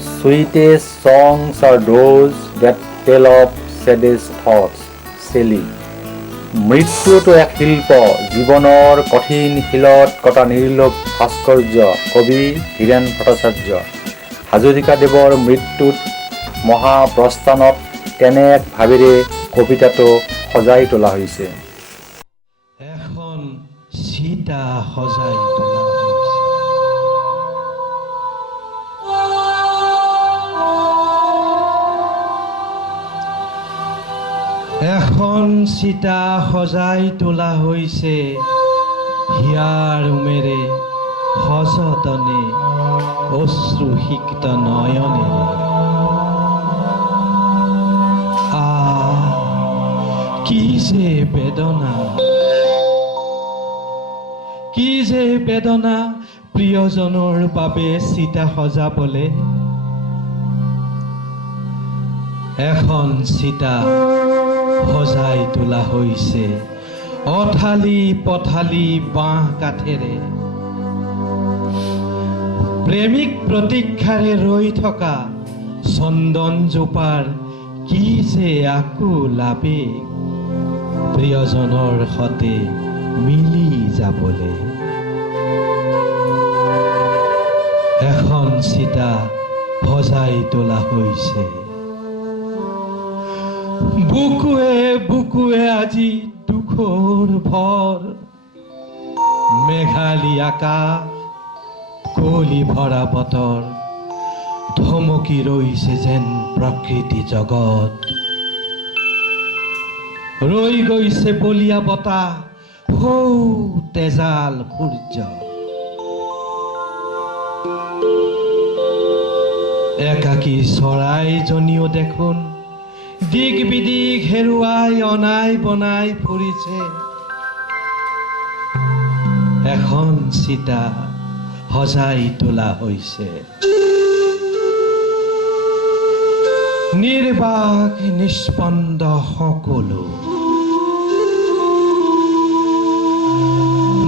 sweetest songs are those that tell of saddest thoughts. Shelley. মৃত্যুটো এক শিল্প, জীৱনৰ কঠিন শিলত কটা নিৰ্লোভ ভাস্কৰ্য। কবি হীৰেণ ভট্টাচাৰ্য। হাজৰিকাদেৱৰ মৃত্যুত মহাপ্ৰস্থানত তেনে এক ভাৱেৰে কবিতাটো সজাই তোলা হৈছে। এখন চিতা সজাই তোলা হৈছে। এখন চিতা সজাই তোলা হৈছে হিয়াৰ উমেৰে সযতনে অশ্ৰুসিক্ত নয়নেৰে। কি যে বেদনা, কি যে বেদনা প্ৰিয়জনৰ বাবে চিতা সজাবলে। এখন চিতা সজাই তোলা হৈছে অথালি পথালি বাঁহ কাঠেৰে। প্ৰেমিক প্ৰতীক্ষাৰে ৰৈ থকা চন্দনজোপাৰ কি যে আকুল আবেগ প্ৰিয়জনৰ সতে মিলি যাবলে। এখন চিতা সজাই তোলা হৈছে। বুকুৱে বুকুৱে আজি দুখৰ ভৰ, মেঘালী আকাশ কুঁৱলী ভৰা বতৰ, থমকি ৰৈছে যেন প্ৰকৃতি জগত। ৰৈ গৈছে বলিয়া বতাহ, সৌ তেজাল সূৰ্য। একাকী চৰাইজনীও দেখোন দিগ বিদিগ হেৰুৱাই অনাই বনাই ফুৰিছে। এখন চিতা সজাই তোলা হৈছে। নিৰ্বাক নিস্পন্দ সকলো,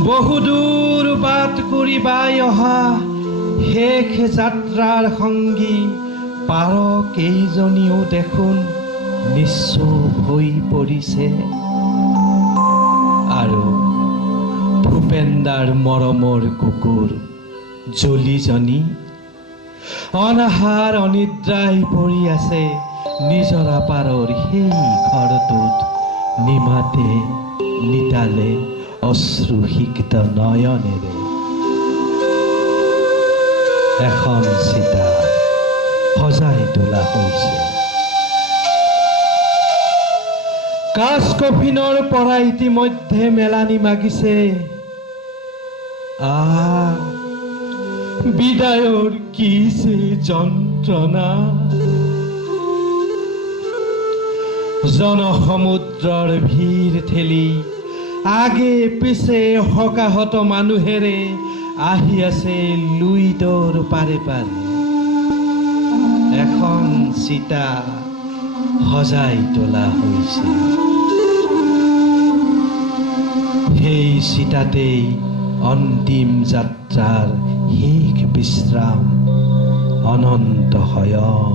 বহুদূৰ বাট কৰি বাই অহা শেষ যাত্ৰাৰ সংগী পাৰ কেইজনীও দেখোন নিশ্চুপ হৈ পৰিছে। আৰু ভূপেন্দাৰ মৰমৰ কুকুৰ জলিজনী অনাহাৰ অনিদ্ৰাই পৰি আছে নিজৰা পাৰৰ সেই ঘৰটোত, নিমাতে নিতালে অশ্ৰুসিক্ত নয়নেৰে। এখন চিতা সজাই তোলা হৈছে। কাজ কফিনৰ পৰা ইতিমধ্যে মেলানি মাগিছে। বিদায়ৰ কি যে যন্ত্ৰণা, জনসমুদ্ৰৰ ভিৰ ঠেলি আগে পিছে হকাহত মানুহেৰে আহি আছে লুইতৰ পাৰে পাৰে। এখন চিতা সজাই তোলা হৈছে। সেই চিতাতেই অন্তিম যাত্ৰাৰ শেষ বিশ্ৰাম, অনন্ত শয়ন।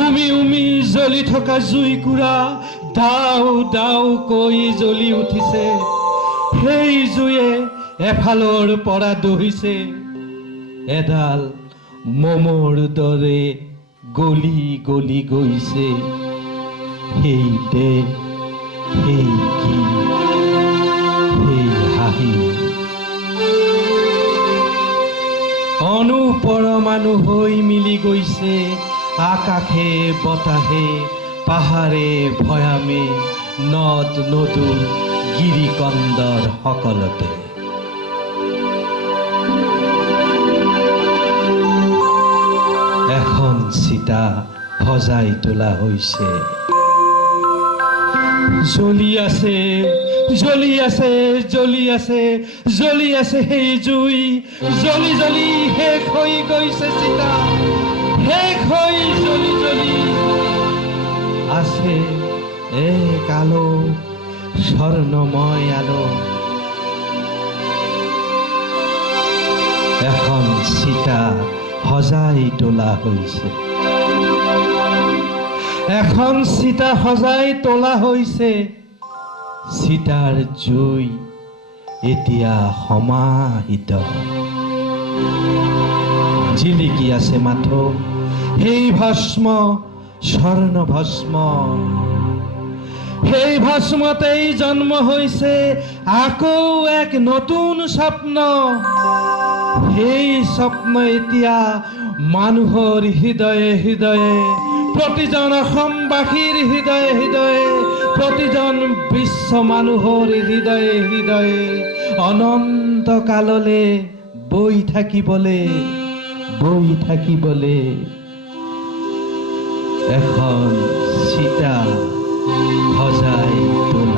উমি উমি জ্বলি থকা জুইকুৰা দাও দাও কৈ জ্বলি উঠিছে। সেই জুয়ে এফালৰ পৰা দহিছে এডাল মমৰ দৰে গলি গলি গৈছে। সেই দেহ, সেই গীত, সেই হাঁহি, অনুপৰমাণু হৈ মিলি গৈছে আকাশে বতাহে পাহাৰে ভৈয়ামে নদ নদী গিৰিকন্দৰ সকলোতে। এখন চিতা সজাই তোলা হৈছে। জ্বলি আছে জ্বলি আছে জ্বলি আছে জ্বলি আছে সেই জুই, জ্বলি জ্বলি শেষ হৈ গৈছে চিতা, শেষ হৈ জ্বলি জ্বলি আছে এক আলো, স্বৰ্ণময় আলো। এখন চিতা সজাই তোলা হৈছে। এখন চিতা সজাই তোলা হৈছে, চিতাৰ জুই এতিয়া সমাহিত। জিলিকি আছে মাথো সেই ভস্ম, স্বৰ্ণ ভস্ম। সেই ভস্মতেই জন্ম হৈছে আকৌ এক নতুন স্বপ্ন। সেই স্বপ্ন এতিয়া মানুহৰ হৃদয়ে হৃদয়ে, প্ৰতিজন অসমবাসীৰ হৃদয়ে হৃদয়ে, প্ৰতিজন বিশ্ব মানুহৰ হৃদয়ে হৃদয়ে অনন্ত কাললে বৈ থাকিবলে এখন চিতা সজাই তোলা